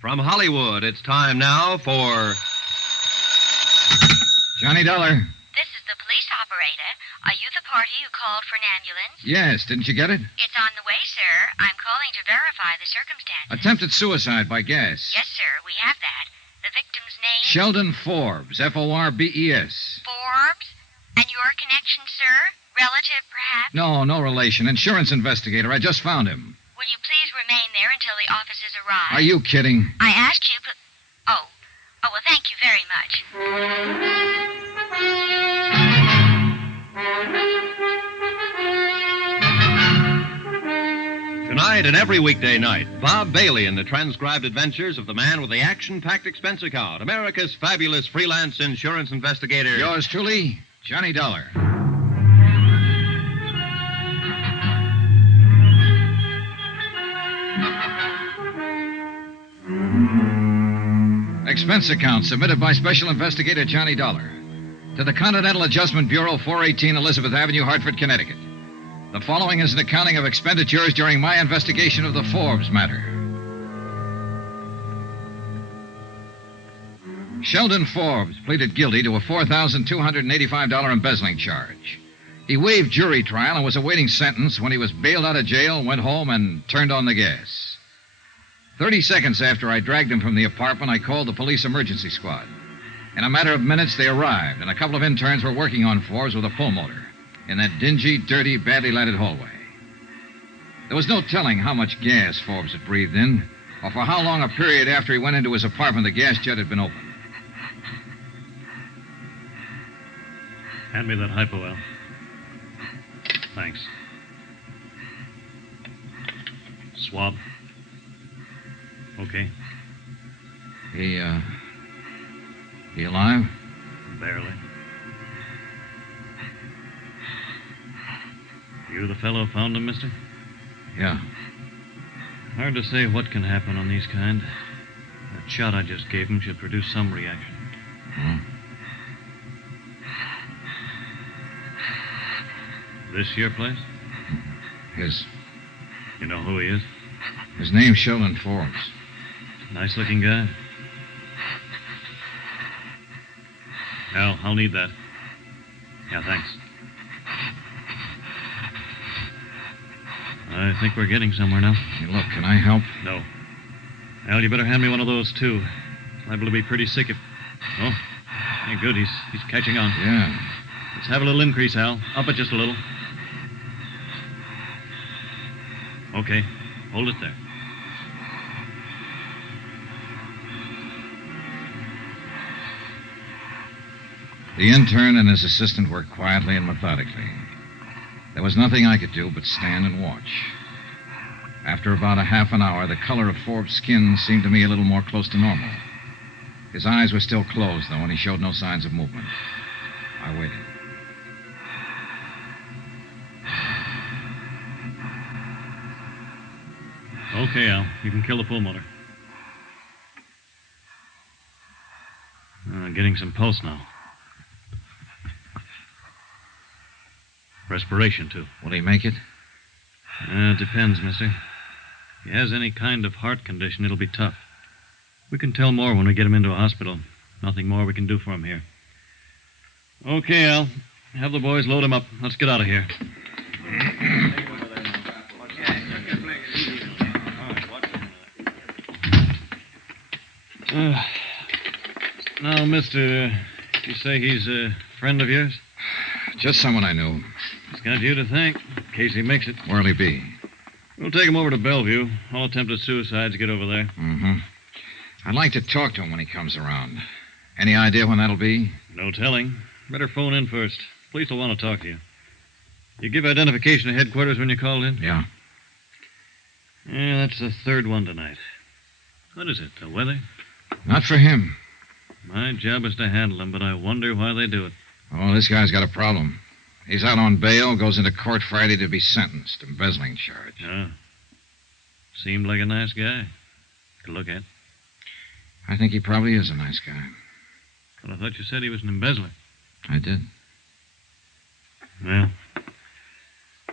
From Hollywood, it's time now for... Johnny Dollar. This is the police operator. Are you the party who called for an ambulance? Yes, didn't you get it? It's on the way, sir. I'm calling to verify the circumstances. Attempted suicide by gas. Yes, sir, we have that. The victim's name? Sheldon Forbes, Forbes. Forbes? And your connection, sir? Relative, perhaps? No relation. Insurance investigator. I just found him. Will you please remain there until the officers arrive? Are you kidding? I asked you, but... Oh, well, thank you very much. Tonight and every weekday night, Bob Bailey in the transcribed adventures of the man with the action-packed expense account, America's fabulous freelance insurance investigator. Yours truly, Johnny Dollar. Expense account submitted by Special Investigator Johnny Dollar to the Continental Adjustment Bureau, 418 Elizabeth Avenue, Hartford, Connecticut. The following is an accounting of expenditures during my investigation of the Forbes matter. Sheldon Forbes pleaded guilty to a $4,285 embezzling charge. He waived jury trial and was awaiting sentence when he was bailed out of jail, went home, and turned on the gas. 30 seconds after I dragged him from the apartment, I called the police emergency squad. In a matter of minutes, they arrived, and a couple of interns were working on Forbes with a pull motor in that dingy, dirty, badly lighted hallway. There was no telling how much gas Forbes had breathed in, or for how long a period after he went into his apartment the gas jet had been open. Hand me that hypo, Al. Thanks. Swab. Okay. He alive? Barely. You the fellow who found him, mister? Yeah. Hard to say what can happen on these kind. That shot I just gave him should produce some reaction. This your place? His. You know who he is? His name's Sheldon Forbes. Nice-looking guy. Al, I'll need that. Yeah, thanks. I think we're getting somewhere now. Hey, look, can I help? No. Al, you better hand me one of those, too. Liable to be pretty sick if... Oh, hey, good. He's catching on. Yeah. Let's have a little increase, Al. Up it just a little. Okay. Hold it there. The intern and his assistant worked quietly and methodically. There was nothing I could do but stand and watch. After about a half an hour, the color of Forbes' skin seemed to me a little more close to normal. His eyes were still closed, though, and he showed no signs of movement. I waited. Okay, Al. You can kill the pull motor. Getting some pulse now. Respiration, too. Will he make it? Depends, mister. If he has any kind of heart condition, it'll be tough. We can tell more when we get him into a hospital. Nothing more we can do for him here. Okay, Al. Have the boys load him up. Let's get out of here. Now, mister, you say he's a friend of yours? Just someone I knew. He's got you to thank, in case he makes it. Where'll he be? We'll take him over to Bellevue. All attempted suicides get over there. Mm-hmm. I'd like to talk to him when he comes around. Any idea when that'll be? No telling. Better phone in first. Police will want to talk to you. You give identification to headquarters when you called in? Yeah. Yeah, that's the third one tonight. What is it, the weather? Not for him. My job is to handle him, but I wonder why they do it. Oh, this guy's got a problem. He's out on bail, goes into court Friday to be sentenced. Embezzling charge. Oh. Seemed like a nice guy to look at. I think he probably is a nice guy. Well, I thought you said he was an embezzler. I did. Well,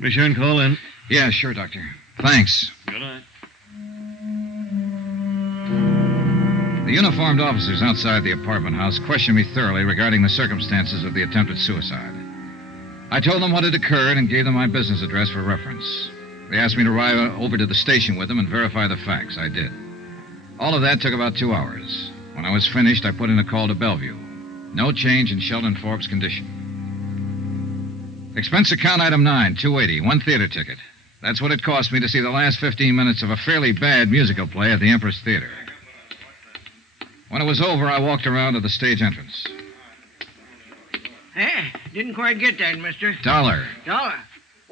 be sure and call in. Yeah, sure, Doctor. Thanks. Good night. The uniformed officers outside the apartment house questioned me thoroughly regarding the circumstances of the attempted suicide. I told them what had occurred and gave them my business address for reference. They asked me to ride over to the station with them and verify the facts. I did. All of that took about 2 hours. When I was finished, I put in a call to Bellevue. No change in Sheldon Forbes' condition. Expense account item 9, $280, 1 theater ticket. That's what it cost me to see the last 15 minutes of a fairly bad musical play at the Empress Theater. When it was over, I walked around to the stage entrance. Didn't quite get that, mister. $1. Dollar?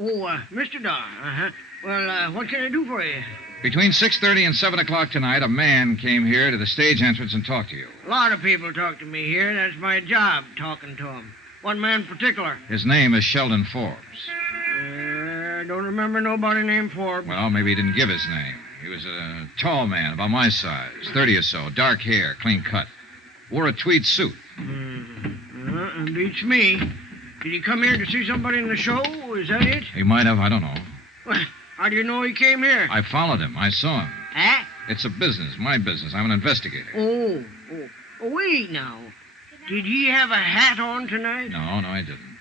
Oh, Mr. Dollar. Uh-huh. Well, what can I do for you? Between 6:30 and 7 o'clock tonight, a man came here to the stage entrance and talked to you. A lot of people talk to me here. That's my job, talking to them. One man in particular. His name is Sheldon Forbes. I don't remember nobody named Forbes. Well, maybe he didn't give his name. He was a tall man, about my size, 30 or so, dark hair, clean cut. Wore a tweed suit. Beats me. Did he come here to see somebody in the show? Is that it? He might have, I don't know. Well, how do you know he came here? I followed him. I saw him. Huh? It's a business, my business. I'm an investigator. Oh, wait now. Did he have a hat on tonight? No, I didn't.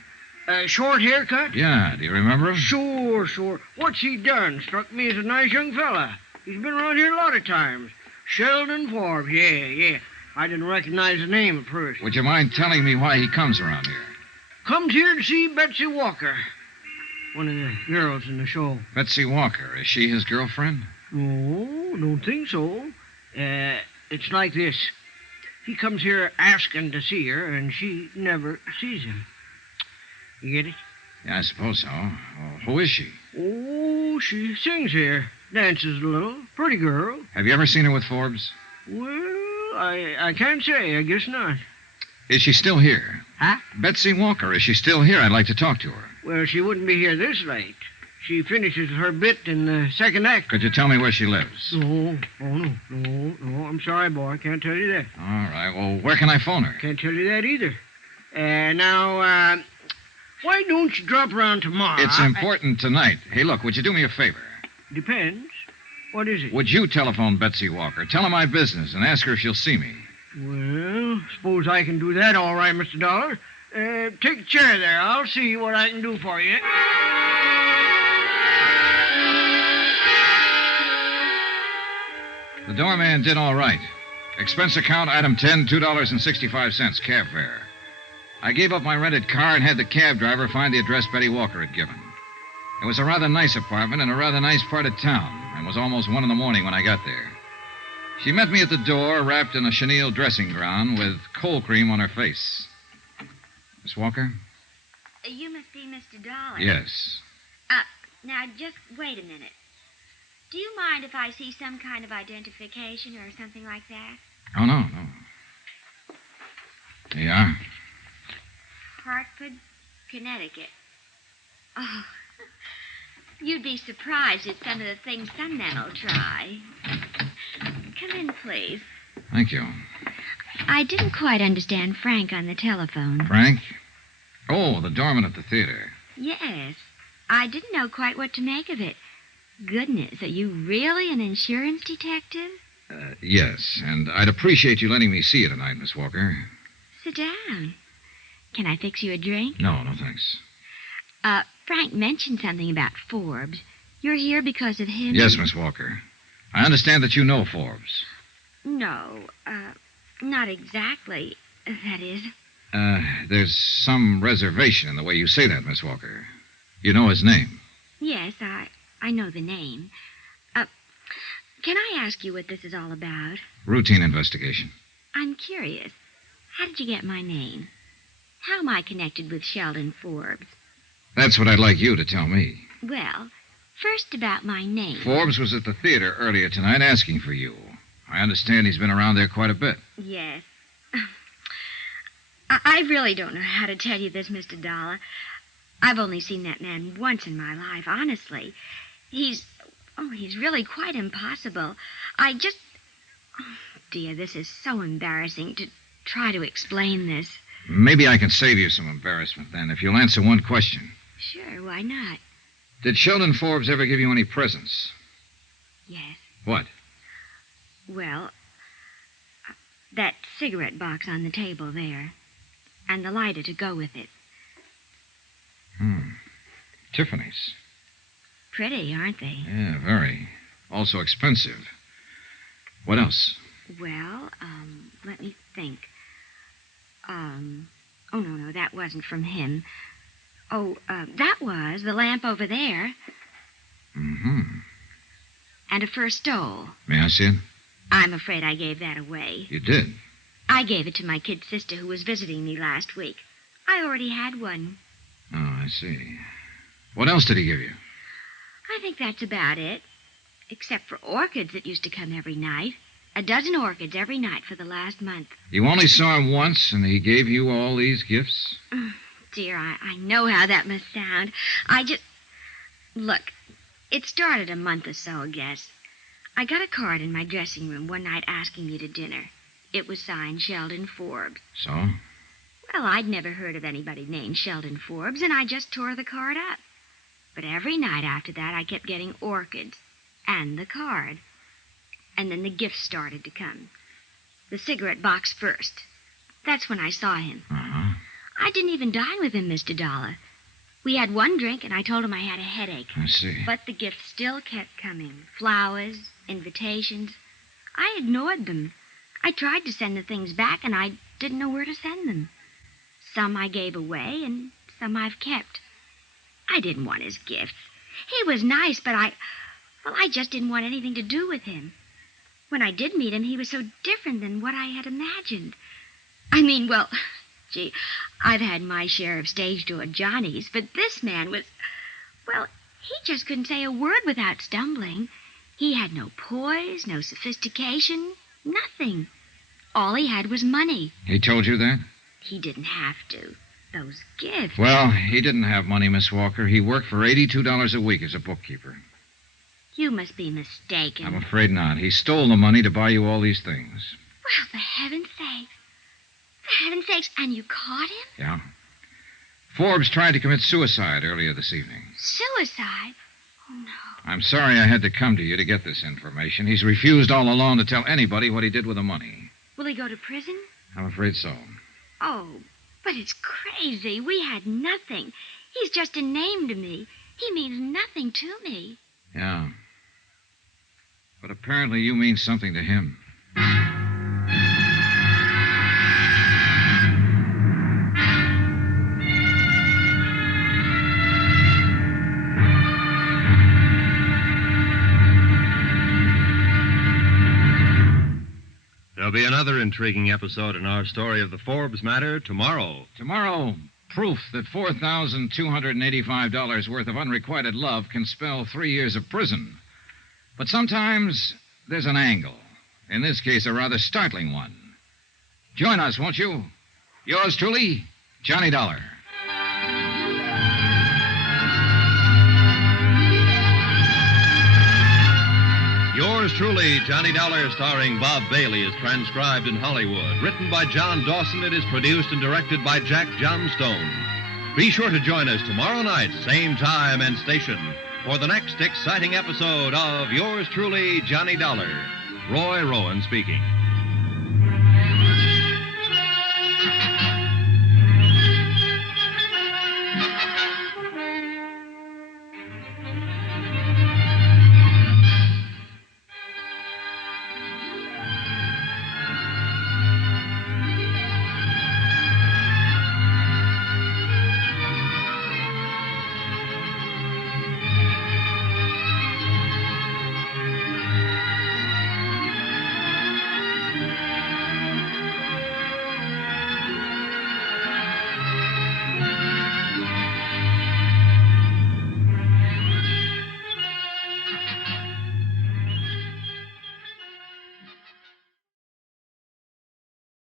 A short haircut? Yeah, do you remember him? Sure. What's he done? Struck me as a nice young fella. He's been around here a lot of times. Sheldon Forbes, yeah. I didn't recognize the name at first. Would you mind telling me why he comes around here? Comes here to see Betsy Walker, one of the girls in the show. Betsy Walker. Is she his girlfriend? No, don't think so. It's like this. He comes here asking to see her, and she never sees him. You get it? Yeah, I suppose so. Well, who is she? Oh, she sings here. Dances a little. Pretty girl. Have you ever seen her with Forbes? Well, I can't say. I guess not. Is she still here? Huh? Betsy Walker, is she still here? I'd like to talk to her. Well, she wouldn't be here this late. She finishes her bit in the second act. Could you tell me where she lives? No. I'm sorry, boy. I can't tell you that. All right. Well, where can I phone her? Can't tell you that either. Now, why don't you drop around tomorrow? It's important tonight. Hey, look, would you do me a favor? Depends. What is it? Would you telephone Betsy Walker? Tell her my business and ask her if she'll see me. Well, suppose I can do that all right, Mr. Dollar. Take a chair there. I'll see what I can do for you. The doorman did all right. Expense account item 10, $2.65, cab fare. I gave up my rented car and had the cab driver find the address Betty Walker had given. It was a rather nice apartment in a rather nice part of town, and it was almost 1 a.m. when I got there. She met me at the door, wrapped in a chenille dressing gown with cold cream on her face. Miss Walker? You must be Mr. Dollar. Yes. Now, just wait a minute. Do you mind if I see some kind of identification or something like that? Oh, no. There you are. Hartford, Connecticut. Oh, you'd be surprised at some of the things some men will try. Come in, please. Thank you. I didn't quite understand Frank on the telephone. Frank? Oh, the doorman at the theater. Yes. I didn't know quite what to make of it. Goodness, are you really an insurance detective? Yes, and I'd appreciate you letting me see you tonight, Miss Walker. Sit down. Can I fix you a drink? No, thanks. Frank mentioned something about Forbes. You're here because of him? Yes, Miss Walker. I understand that you know Forbes. No, not exactly. That is. There's some reservation in the way you say that, Miss Walker. You know his name. Yes, I know the name. Can I ask you what this is all about? Routine investigation. I'm curious. How did you get my name? How am I connected with Sheldon Forbes? That's what I'd like you to tell me. Well, first about my name. Forbes was at the theater earlier tonight asking for you. I understand he's been around there quite a bit. Yes. I really don't know how to tell you this, Mr. Dollar. I've only seen that man once in my life, honestly. He's really quite impossible. Oh, dear, this is so embarrassing to try to explain this. Maybe I can save you some embarrassment then if you'll answer one question. Sure, why not? Did Sheldon Forbes ever give you any presents? Yes. What? Well, That cigarette box on the table there. And the lighter to go with it. Tiffany's. Pretty, aren't they? Yeah, very. Also expensive. What else? Well, let me think. Oh, no, that wasn't from him. Oh, that was the lamp over there. Mm-hmm. And a fur stole. May I see it? I'm afraid I gave that away. You did? I gave it to my kid sister who was visiting me last week. I already had one. Oh, I see. What else did he give you? I think that's about it. Except for orchids that used to come every night. 12 orchids every night for the last month. You only saw him once, and he gave you all these gifts? Dear, I know how that must sound. Look, it started a month or so, I guess. I got a card in my dressing room one night asking me to dinner. It was signed Sheldon Forbes. So? Well, I'd never heard of anybody named Sheldon Forbes, and I just tore the card up. But every night after that, I kept getting orchids and the card. And then the gifts started to come. The cigarette box first. That's when I saw him. Uh-huh. I didn't even dine with him, Mr. Dollar. We had one drink, and I told him I had a headache. I see. But the gifts still kept coming. Flowers, invitations. I ignored them. I tried to send the things back, and I didn't know where to send them. Some I gave away, and some I've kept. I didn't want his gifts. He was nice, but I just didn't want anything to do with him. When I did meet him, he was so different than what I had imagined. Gee, I've had my share of stage door Johnnies, but this man was... Well, he just couldn't say a word without stumbling. He had no poise, no sophistication, nothing. All he had was money. He told you that? He didn't have to. Those gifts... Well, he didn't have money, Miss Walker. He worked for $82 a week as a bookkeeper. You must be mistaken. I'm afraid not. He stole the money to buy you all these things. Well, for heaven's sake. For heaven's sakes, and you caught him? Yeah. Forbes tried to commit suicide earlier this evening. Suicide? Oh, no. I'm sorry I had to come to you to get this information. He's refused all along to tell anybody what he did with the money. Will he go to prison? I'm afraid so. Oh, but it's crazy. We had nothing. He's just a name to me. He means nothing to me. Yeah. But apparently you mean something to him. There'll be another intriguing episode in our story of the Forbes matter tomorrow. Tomorrow, proof that $4,285 worth of unrequited love can spell 3 years of prison. But sometimes there's an angle. In this case, a rather startling one. Join us, won't you? Yours truly, Johnny Dollar. Yours truly, Johnny Dollar, starring Bob Bailey, is transcribed in Hollywood. Written by John Dawson, it is produced and directed by Jack Johnstone. Be sure to join us tomorrow night, same time and station, for the next exciting episode of Yours truly, Johnny Dollar. Roy Rowan speaking.